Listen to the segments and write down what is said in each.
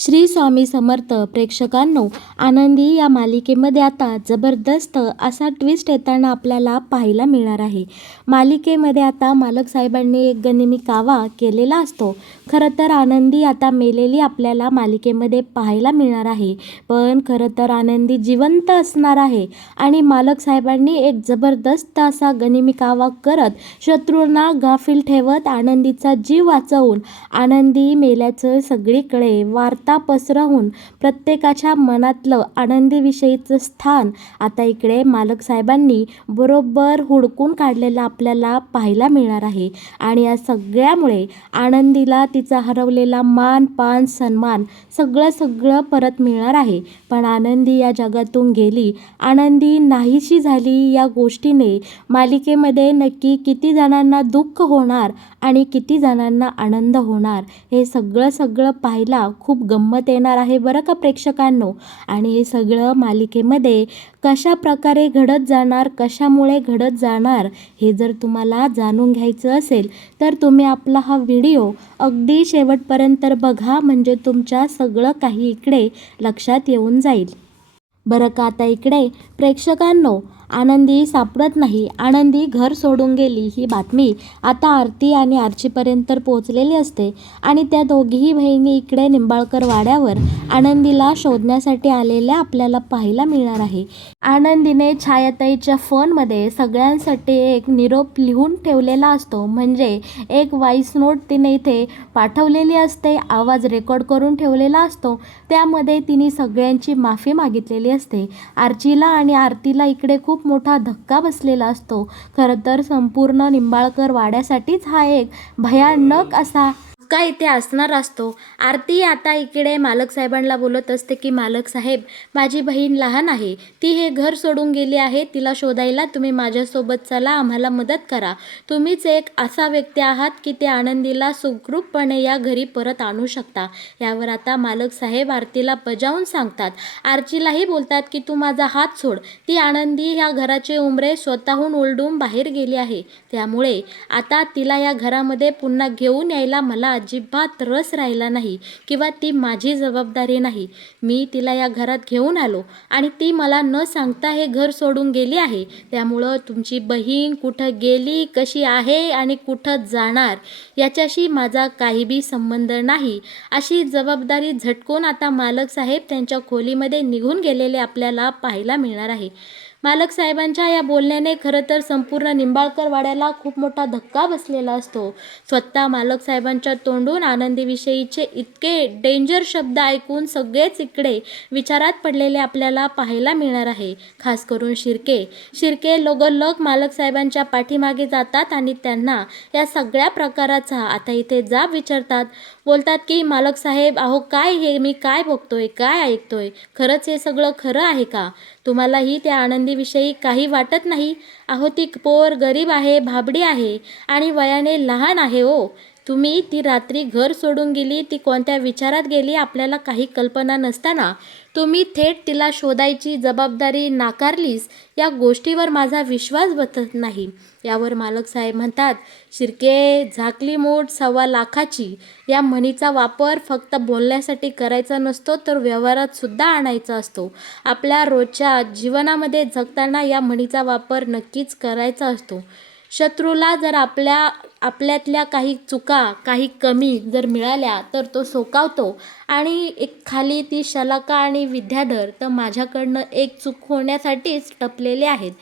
श्री स्वामी समर्थ प्रेक्षकांनो, आनंदी या मालिकेमध्ये आता जबरदस्त असा ट्विस्ट येताना आपल्याला पाहायला मिळणार आहे. मालिकेमध्ये आता मालक साहेबांनी एक गनिमी कावा केलेला असतो. खरं तर आनंदी आता मेलेली आपल्याला मालिकेमध्ये पाहायला मिळणार आहे, पण खरं तर आनंदी जिवंत असणार आहे आणि मालक साहेबांनी एक जबरदस्त असा गनिमी कावा करत शत्रूंना गाफील ठेवत आनंदीचा जीव वाचवून आनंदी मेल्याचं सगळीकडे वार्ता पसरवून प्रत्येकाच्या मनातलं आनंदीविषयीचं स्थान आता इकडे मालक साहेबांनी बरोबर हुडकून काढलेलं आपल्याला पाहायला मिळणार आहे. आणि या सगळ्यामुळे आनंदीला तिचा हरवलेला मान पान सन्मान सगळं परत मिळणार आहे. पण आनंदी या जगातून गेली, आनंदी नाहीशी झाली, या गोष्टीने मालिकेमध्ये नक्की किती जणांना दुःख होणार आणि किती जणांना आनंद होणार हे सगळं पाहायला खूप गंमत येणार आहे बरं का प्रेक्षकांनो. आणि हे सगळं मालिकेमध्ये कशा प्रकारे घडत जाणार, कशामुळे घडत जाणार हे जर तुम्हाला जाणून घ्यायचं असेल तर तुम्ही आपला हा व्हिडिओ अगदी शेवटपर्यंत बघा, म्हणजे तुमच्या सगळं काही इकडे लक्षात येऊन जाईल बरं का. आता इकडे प्रेक्षकांनो, आनंदी सापडत नाही, आनंदी घर सोडून गेली ही बातमी आता आरती आणि आर्चीपर्यंत पोहोचलेली असते आणि त्या दोघीही बहिणी इकडे निंबाळकर वाड्यावर आनंदीला शोधण्यासाठी आलेल्या आपल्याला पाहायला मिळणार आहे. आनंदीने छायाताईच्या फोनमध्ये सगळ्यांसाठी एक निरोप लिहून ठेवलेला असतो, म्हणजे एक व्हॉइस नोट तिने इथे पाठवलेली असते, आवाज रेकॉर्ड करून ठेवलेला असतो. त्यामध्ये तिने सगळ्यांची माफी मागितलेली असते. आर्चीला आणि आरतीला इकडे खूप मोठा धक्का बसलेला असतो. खरं तर संपूर्ण निंबाळकर वाड्यासाठीच हा एक भयानक असा का इथे असणार असतो. आरती आता इकडे मालक साहेबांना बोलत असते की मालक साहेब, माझी बहीण लहान आहे, ती हे घर सोडून गेली आहे, तिला शोधायला तुम्ही माझ्यासोबत चला, आम्हाला मदत करा. तुम्हीच एक असा व्यक्ती आहात की ते आनंदीला सुखरूपपणे या घरी परत आणू शकता. यावर आता मालक साहेब आरतीला बजावून सांगतात. आर्चीलाही बोलतात की तू माझा हात सोड, ती आनंदी ह्या घराचे उंबरे स्वतःहून ओलडून बाहेर गेली आहे, त्यामुळे आता तिला या घरामध्ये पुन्हा घेऊन यायला मला अजिबात रस राहिला नाही किंवा ती माझी जबाबदारी नाही. मी तिला या घरात घेऊन आलो आणि ती मला न सांगता हे घर सोडून गेली आहे, त्यामुळं तुमची बहीण कुठं गेली, कशी आहे आणि कुठं जाणार याच्याशी माझा काही बी संबंध नाही, अशी जबाबदारी झटकून आता मालक साहेब त्यांच्या खोलीमध्ये निघून गेलेले आपल्याला पाहायला मिळणार आहे. मालक साहेबांच्या या बोलण्याने खरं तर संपूर्ण निंबाळकर वाड्याला खूप मोठा धक्का बसलेला असतो. स्वतः मालक साहेबांच्या तोंडून आनंदीविषयीचे इतके डेंजर शब्द ऐकून सगळेच इकडे विचारात पडलेले आपल्याला पाहायला मिळणार आहे. खास करून शिर्के लगोलग मालक साहेबांच्या पाठीमागे जातात आणि त्यांना या सगळ्या प्रकाराचा आता इथे जाब विचारतात. बोलतात की मालक साहेब, अहो काय हे मी काय बघतोय, काय ऐकतोय, खरंच हे सगळं खरं आहे का? तुम्हालाही त्या आनंदीविषयी काही वाटत नाही? अहो ती पोर गरीब आहे, भाबडी आहे आणि वयाने लहान आहे हो. तुम्ही ती रात्री घर सोडून गेली, ती कोणत्या विचारात गेली आपल्याला काही कल्पना नसताना तुम्ही थेट तिला शोधायची जबाबदारी नाकारलीस, या गोष्टीवर माझा विश्वास बसत नाही. यावर मालक साहेब म्हणतात, शिर्के, झाकली मूठ 1.25 लाखाची या म्हणीचा वापर फक्त बोलण्यासाठी करायचा नसतो तर व्यवहारात सुद्धा आणायचा असतो. आपल्या रोजच्या जीवनामध्ये जगताना या म्हणीचा वापर नक्कीच करायचा असतो. शत्रूला जर आपल्यातल्या काही चुका, काही कमी जर मिळाल्या तर तो सोकावतो आणि एक खाली ती शलाका आणि विद्याधर तर माझ्याकडनं एक चूक होण्यासाठीच टपलेले आहेत.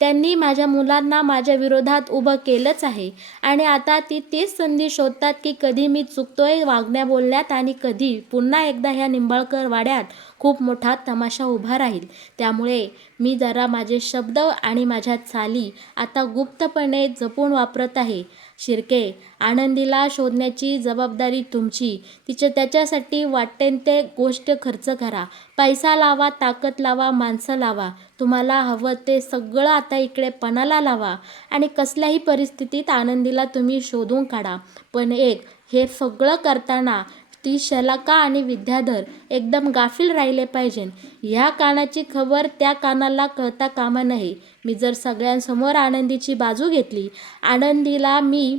त्यांनी माझ्या मुलांना माझ्या विरोधात उभं केलंच आहे आणि आता ती तीच संधी शोधतात की कधी मी चुकतोय वागण्या बोलण्यात आणि कधी पुन्हा एकदा ह्या निंबाळकर वाड्यात खूप मोठा तमाशा उभा राहील. त्यामुळे मी जरा माझे शब्द आणि माझ्या चाली आता गुप्तपणे जपून वापरत आहे. शिर्के, आनंदीला शोधण्याची जबाबदारी तुमची. त्याच्यासाठी वाटेल ते गोष्ट खर्च करा, पैसा लावा, ताकद लावा, माणसं लावा, तुम्हाला हवं ते सगळं आता इकडे पणाला लावा आणि कसल्याही परिस्थितीत आनंदीला तुम्ही शोधून काढा. पण हे सगळं करताना ती शलाका आणि विद्याधर एकदम गाफील राहिले पाहिजे. ह्या कानाची खबर त्या कानाला कळता कामा नये. मी जर सगळ्यांसमोर आनंदीची बाजू घेतली, आनंदीला मी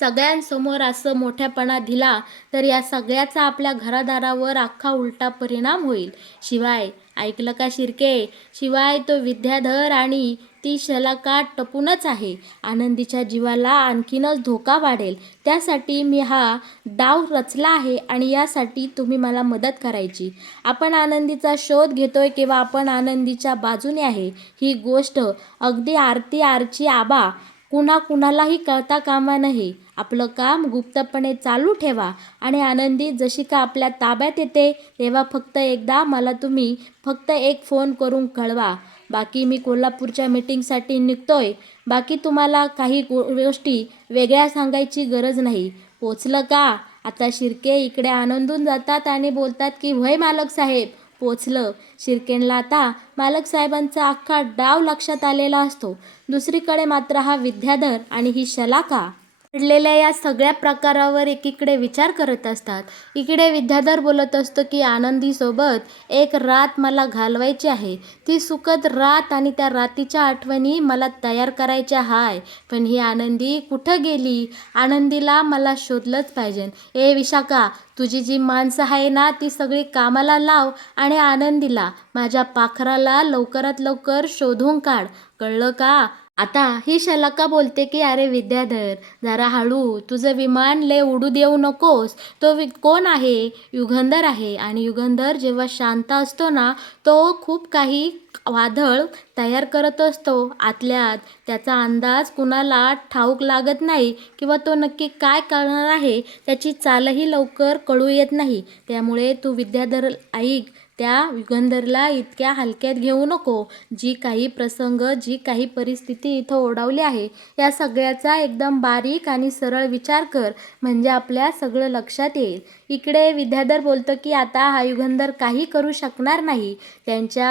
सगळ्यांसमोर असं मोठ्यापणा दिला तर या सगळ्याचा आपल्या घरादारावर अख्खा उलटा परिणाम होईल. शिवाय ऐकलं का शिर्के, शिवाय तो विद्याधर आणि ती शलाका टपूनच आहे. आनंदीच्या जीवाला आणखीनच धोका वाढेल. त्यासाठी मी हा डाव रचला आहे आणि यासाठी तुम्ही मला मदत करायची. आपण आनंदीचा शोध घेतोय किंवा आपण आनंदीच्या बाजूने आहे ही गोष्ट अगदी आरती आरची आबा कुणालाही कळता कामा नये. आपलं काम गुप्तपणे चालू ठेवा आणि आनंदी जशी का आपल्या ताब्यात येते तेव्हा फक्त एक फोन करून कळवा. बाकी मी कोल्हापूरच्या मीटिंगसाठी निघतोय. बाकी तुम्हाला काही गोष्टी वेगळ्या सांगायची गरज नाही. पोचलं का? आता शिर्के इकडे आनंदून जातात आणि बोलतात की व्हय मालक साहेब, पोचलं. शिर्केंना आता मालक साहेबांचा अख्खा डाव लक्षात आलेला असतो. दुसरीकडे मात्र हा विद्याधर आणि ही शलाका घडलेल्या या सगळ्या प्रकारावर एकीकडे विचार करत असतात. इकडे विद्याधर बोलत असतो की आनंदीसोबत एक रात मला घालवायची आहे. ती सुखद रात आणि त्या रातीच्या आठवणी मला तयार करायच्या हाय. पण ही आनंदी कुठं गेली? आनंदीला मला शोधलंच पाहिजे. ए विशाखा, तुझी जी माणसं आहे ना ती सगळी कामाला लाव आणि आनंदीला, माझ्या पाखराला लवकरात लवकर शोधून काढ. कळलं का? आता ही शलाका बोलते की अरे विद्याधर, जरा हळू, तुझं विमान लय उडू देऊ नकोस. तो कोण आहे? युगंधर आहे. आणि युगंधर जेव्हा शांत असतो ना तो खूप काही वादळ तयार करत असतो आतल्या आत. त्याचा अंदाज कुणाला ठाऊक लागत नाही किंवा तो नक्की काय करणार आहे त्याची चालही लवकर कळू येत नाही. त्यामुळे तू विद्याधर ऐक, त्या युगंधरला इतक्या हलक्यात घेऊ नको. जी काही प्रसंग, जी काही परिस्थिती इथं ओढावली आहे या सगळ्याचा एकदम बारीक आणि सरळ विचार कर, म्हणजे आपल्या सगळं लक्षात येईल. इकडे विद्याधर बोलतो की आता हा युगंधर काही करू शकणार नाही. त्यांच्या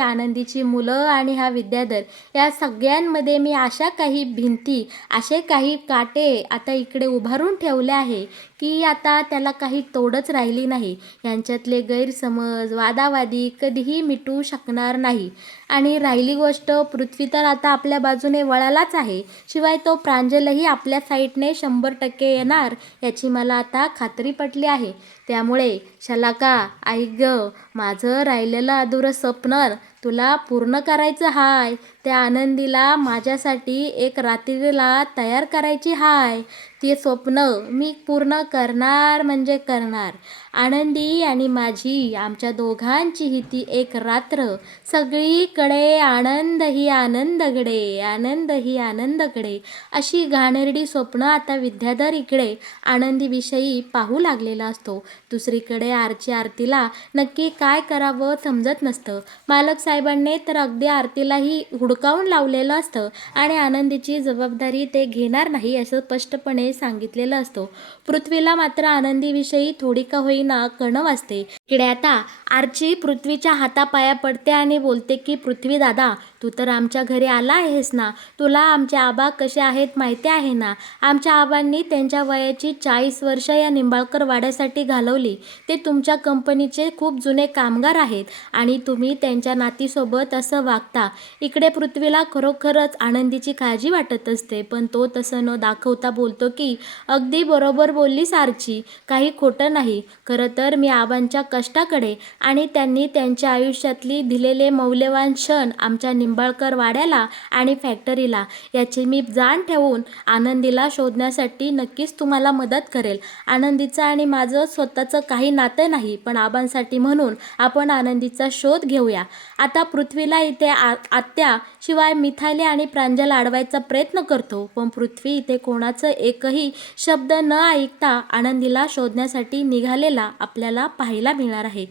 आनंदीची मुलं आणि हा विद्याधर या सगळ्यांमध्ये मी अशा काही भिंती, असे काही काटे आता इकडे उभारून ठेवले आहे की आता त्याला काही तोडच राहिली नाही. यांच्यातले गैरसमज, वादावादी कधीही मिटू शकणार नाही. आणि राहिली गोष्ट, पृथ्वी तर आता आपल्या बाजूने वळालाच आहे. शिवाय तो प्रांजलही आपल्या साईडने 100% येणार याची मला आता खात्री पटली आहे. त्यामुळे शलाका ऐक ग, माझं राहिलेलं अधुरं स्वप्न तुला पूर्ण करायचं हाय. त्या आनंदीला माझ्यासाठी एक रात्रीला तयार करायची हाय. ते स्वप्न मी पूर्ण करणार म्हणजे करणार. आनंदी आणि माझी, आमच्या दोघांचीही ती एक रात्र. सगळीकडे आनंद ही आनंदकडे, आनंद ही आनंदकडे, अशी घाणेरडी स्वप्न आता विद्याधर इकडे आनंदीविषयी पाहू लागलेला असतो. दुसरीकडे आरतीला नक्की काय करावं समजत नसतं. मालक साहेबांनी तर अगदी आरतीलाही हुडकावून लावलेलं असतं आणि आनंदीची जबाबदारी ते घेणार नाही असं स्पष्टपणे सांगितलेलं असतं. पृथ्वीला मात्र आनंदीविषयी थोडी का होईना कणव असते. इकडे आता आरची पृथ्वीच्या हातापाया पडते आणि बोलते की पृथ्वी दादा, तू तर आमच्या घरी आला आहेस ना. तुला आमचे आबा कसे आहेत माहिती आहे ना. आमच्या आबांनी त्यांच्या वयाची 40 वर्ष या निंबाळकर वाड्यासाठी घालवली. ते तुमच्या कंपनीचे खूप जुने कामगार आहेत आणि तुम्ही त्यांच्या नातीसोबत असं वागता. इकडे पृथ्वीला खरोखरच आनंदीची काळजी वाटत असते, पण तो तसं न दाखवता बोलतो की अगदी बरोबर बोललीस आरची, काही खोटं नाही. खरं तर मी आबांच्या कष्टाकडे आणि त्यांनी त्यांच्या आयुष्यातली दिलेले मौल्यवान क्षण आमच्या निंबाळकर वाड्याला आणि फॅक्टरीला याची मी जाण ठेवून आनंदीला शोधण्यासाठी नक्कीच तुम्हाला मदत करेल. आनंदीचं आणि माझं स्वतःचं काही नातं नाही, पण आबांसाठी म्हणून आपण आनंदीचा शोध घेऊया. आता पृथ्वीला इथे आत्या शिवाय मिथाली आणि प्रांजल अडवायचा प्रयत्न करतो, पण पृथ्वी इथे कोणाचं एकही शब्द न ऐकता आनंदीला शोधण्यासाठी निघालेला आपल्याला पाहायला मिळणार आहे.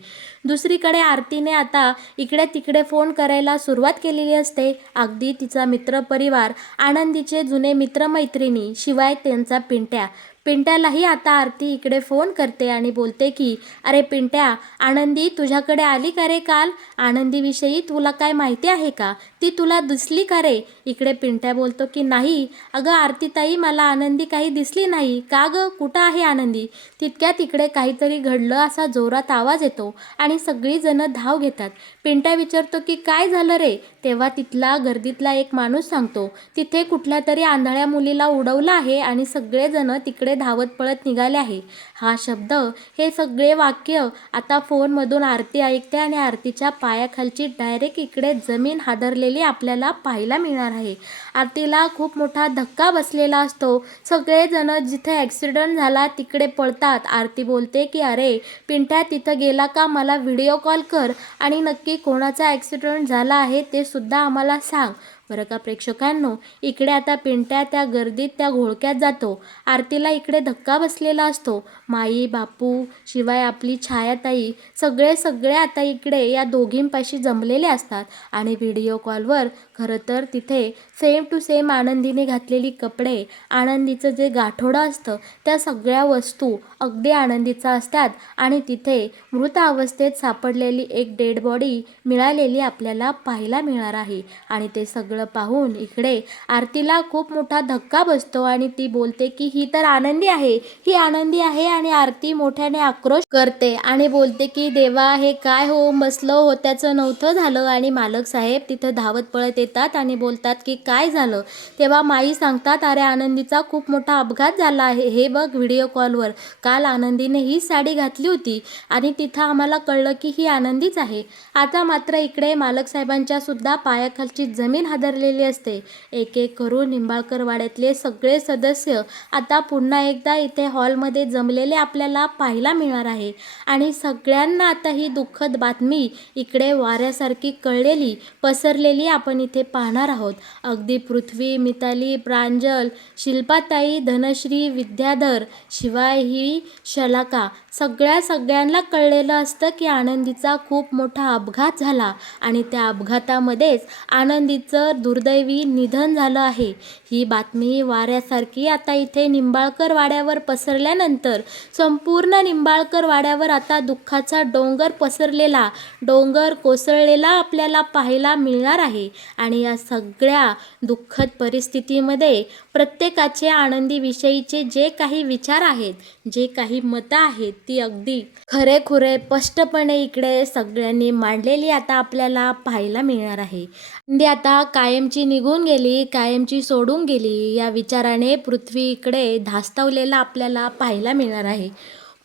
दुसरीकडे आरतीने आता इकडे तिकडे फोन करायला सुरुवात केलेली असते. अगदी तिचा मित्रपरिवार, आनंदीचे जुने मित्रमैत्रिणी, शिवाय त्यांचा पिंट्या. पिंट्यालाही आता आरती इकडे फोन करते आणि बोलते की अरे पिंट्या, आनंदी तुझ्याकडे आली का रे काल? आनंदीविषयी तुला काय माहिती आहे का? ती तुला दिसली का रे? इकडे पिंट्या बोलतो की नाही अगं आरतीताई, मला आनंदी काही दिसली नाही. का गं, कुठं आहे आनंदी? तितक्यात इकडे काहीतरी घडलं असा जोरात आवाज येतो आणि सगळीजणं धाव घेतात. पिंट्या विचारतो की काय झालं रे? तेव्हा तिथला गर्दीतला एक माणूस सांगतो तिथे कुठल्या तरी आंधळ्या मुलीला उडवलं आहे आणि सगळेजण तिकडे धावत पळत निघाले आहे. हा शब्द, हे सगळे वाक्य आता फोनमधून आरती ऐकते आणि आरतीच्या पायाखालची डायरेक्ट इकडे जमीन हादरलेली आपल्याला पाहायला मिळणार आहे. आरतीला खूप मोठा धक्का बसलेला असतो. सगळेजण जिथे ॲक्सिडेंट झाला तिकडे पळतात. आरती बोलते की अरे पिंट्या तिथं गेला का? मला व्हिडिओ कॉल कर आणि नक्की कोणाचा ॲक्सिडेंट झाला आहे ते सुद्धा आम्हाला सांग बरं का प्रेक्षकांनो. इकडे आता पिंट्या त्या गर्दीत त्या घोळक्यात जातो. आरतीला इकडे धक्का बसलेला असतो. माई बापू शिवाय आपली छायाताई सगळे आता इकडे या दोघींपाशी जमलेले असतात आणि व्हिडिओ कॉलवर खरं तर तिथे सेम टू सेम आनंदीने घातलेली कपडे, आनंदीचं जे गाठोडं असतं त्या सगळ्या वस्तू अगदी आनंदीचा असतात आणि तिथे मृत अवस्थेत सापडलेली एक डेड बॉडी मिळालेली आपल्याला पाहायला मिळणार आहे. आणि ते सगळं पाहून इकडे आरतीला खूप मोठा धक्का बसतो आणि ती बोलते की ही तर आनंदी आहे, ही आनंदी आहे. आणि आरती मोठ्याने आक्रोश करते आणि बोलते की देवा, हे काय हो बसलं होत्याचं नव्हतं झालं. आणि मालक साहेब तिथं धावत पळत येतात आणि बोलतात की काय झालं? तेव्हा माई सांगतात अरे आनंदीचा खूप मोठा अपघात झाला आहे. हे बघ व्हिडिओ कॉलवर, काल आनंदीने ही साडी घातली होती आणि तिथं आम्हाला कळलं की ही आनंदीच आहे. आता मात्र इकडे मालक साहेबांच्या सुद्धा पायाखालची जमीन हादरलेली असते. एक एक करून निंबाळकर वाड्यातले सगळे सदस्य आता पुन्हा एकदा इथे हॉलमध्ये जमलेले आपल्याला पाहायला मिळणार आहे. आणि सगळ्यांना आता ही दुःखद बातमी इकडे वाऱ्यासारखी कळलेली पसरलेली आपण इथे पाहणार आहोत. अगदी पृथ्वी, मिताली, प्रांजल, शिल्पाताई, धनश्री, विद्याधर शिवाय ही शलाका सगळ्यांना कळलेलं असतं की आनंदीचा खूप मोठा अपघात झाला आणि त्या अपघातामध्येच आनंदीचं दुर्दैवी निधन झालं आहे. ही बातमी वाऱ्यासारखी आता इथे निंबाळकर वाड्यावर पसरल्यानंतर संपूर्ण निंबाळकर वाड्यावर आता दुःखाचा डोंगर पसरलेला, डोंगर कोसळलेला आपल्याला पाहायला मिळणार आहे. आणि या सगळ्या दुःखद परिस्थितीमध्ये प्रत्येकाचे आनंदीविषयीचे जे काही विचार आहेत, जे काही मतं आहेत ती अगदी खरेखुरे स्पष्टपणे इकडे सगळ्यांनी मांडलेली आता आपल्याला पाहायला मिळणार आहे. आनंदी आता कायमची निघून गेली, कायमची सोडून गेली या विचाराने पृथ्वी इकडे धास्तावलेला आपल्याला पाहायला मिळणार आहे.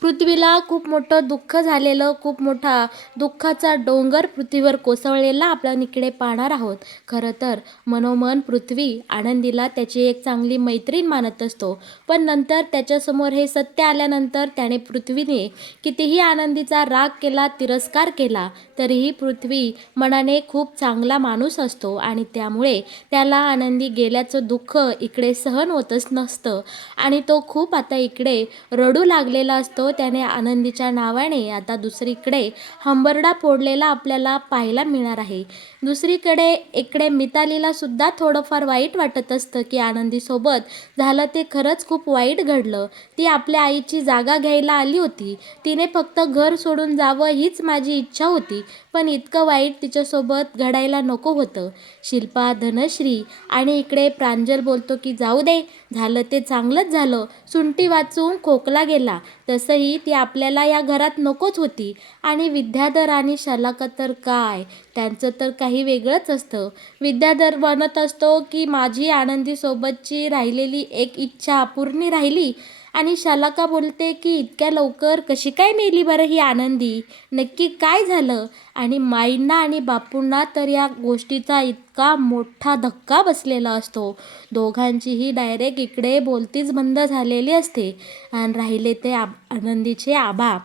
पृथ्वीला खूप मोठं दुःख झालेलं, खूप मोठा दुःखाचा डोंगर पृथ्वीवर कोसळलेला आपण इकडे पाहणार आहोत. खरं तर मनोमन पृथ्वी आनंदीला त्याची एक चांगली मैत्रीण मानत असतो, पण नंतर त्याच्यासमोर हे सत्य आल्यानंतर त्याने पृथ्वीने कितीही आनंदीचा राग केला, तिरस्कार केला तरीही पृथ्वी मनाने खूप चांगला माणूस असतो आणि त्यामुळे त्याला आनंदी गेल्याचं दुःख इकडे सहन होतच नसतं आणि तो खूप आता इकडे रडू लागलेला असतो. त्याने आनंदीच्या नावाने आता दुसरीकडे हंबरडा फोडलेला आपल्याला पाहायला मिळणार आहे. दुसरीकडे इकडे मितालीला सुद्धा थोडंफार वाईट वाटत असतं की आनंदीसोबत झालं ते खरंच खूप वाईट घडलं. ती आपल्या आईची जागा घ्यायला आली होती, तिने फक्त घर सोडून जावं हीच माझी इच्छा होती, पण इतकं वाईट तिच्यासोबत घडायला नको होतं. शिल्पा, धनश्री आणि इकडे प्रांजल बोलतो की जाऊ दे, झालं ते चांगलंच झालं, सुंटी वाचून खोकला गेला, तसंही ती आपल्याला या घरात नकोच होती. आणि विद्याधर आणि शलाका तर काय, त्यांचं तर काही वेगळंच असतं. विद्याधर म्हणत असतो की माझी आनंदीसोबतची राहिलेली एक इच्छा अपूर्ण राहिली आणि शलाका बोलते की इतक्या लवकर कशी काय मेली बरं ही आनंदी, नक्की काय झालं? आणि माईंना आणि बापूंना तर या गोष्टीचा इतका मोठा धक्का बसलेला असतो. दोघांचीही डायरेक्ट इकडे बोलतीच बंद झालेली असते. आणि राहिले ते आनंदीचे आबा.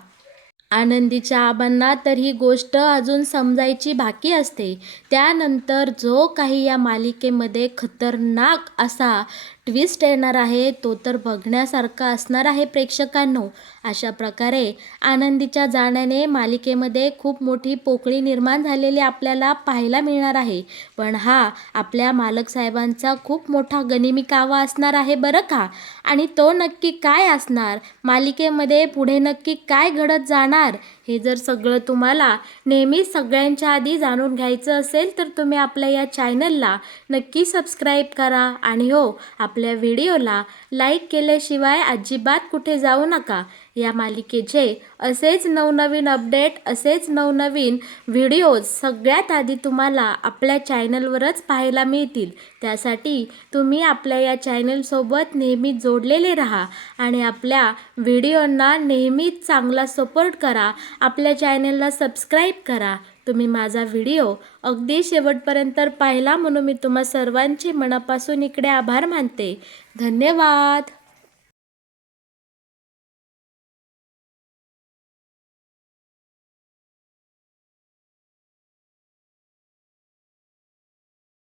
आनंदीच्या आबांना तर ही गोष्ट अजून समजायची बाकी असते. त्यानंतर जो काही या मालिकेमध्ये खतरनाक असा ट्विस्ट येणार आहे तो तर बघण्यासारखा असणार आहे प्रेक्षकांनो. अशा प्रकारे आनंदीच्या जाण्याने मालिकेमध्ये खूप मोठी पोकळी निर्माण झालेली आपल्याला पाहायला मिळणार आहे. पण हा आपल्या मालक साहेबांचा खूप मोठा गनिमी कावा असणार आहे बरं का. आणि तो नक्की काय असणार, मालिकेमध्ये पुढे नक्की काय घडत जाणार, हे जर सगळं तुम्हाला नेहमीच सगळ्यांच्या आधी जाणून घ्यायचं असेल तर तुम्ही आपल्या या चॅनलला नक्की सबस्क्राईब करा. आणि हो, आपल्या व्हिडिओला लाईक केल्याशिवाय अजिबात कुठे जाऊ नका. या मालिकेचे असेच नवनवीन अपडेट, असेच नवनवीन व्हिडिओज सगळ्यात आधी तुम्हाला आपल्या चॅनलवरच पाहायला मिळतील. त्यासाठी तुम्ही आपल्या या चॅनलसोबत नेहमी जोडलेले राहा आणि आपल्या व्हिडिओंना नेहमीच चांगला सपोर्ट करा. आपल्या चॅनलला सबस्क्राईब करा. तुम्ही माझा व्हिडिओ अगदी शेवटपर्यंत पाहिला म्हणून मी तुम्हा सर्वांचे मनापासून इकडे आभार मानते. धन्यवाद.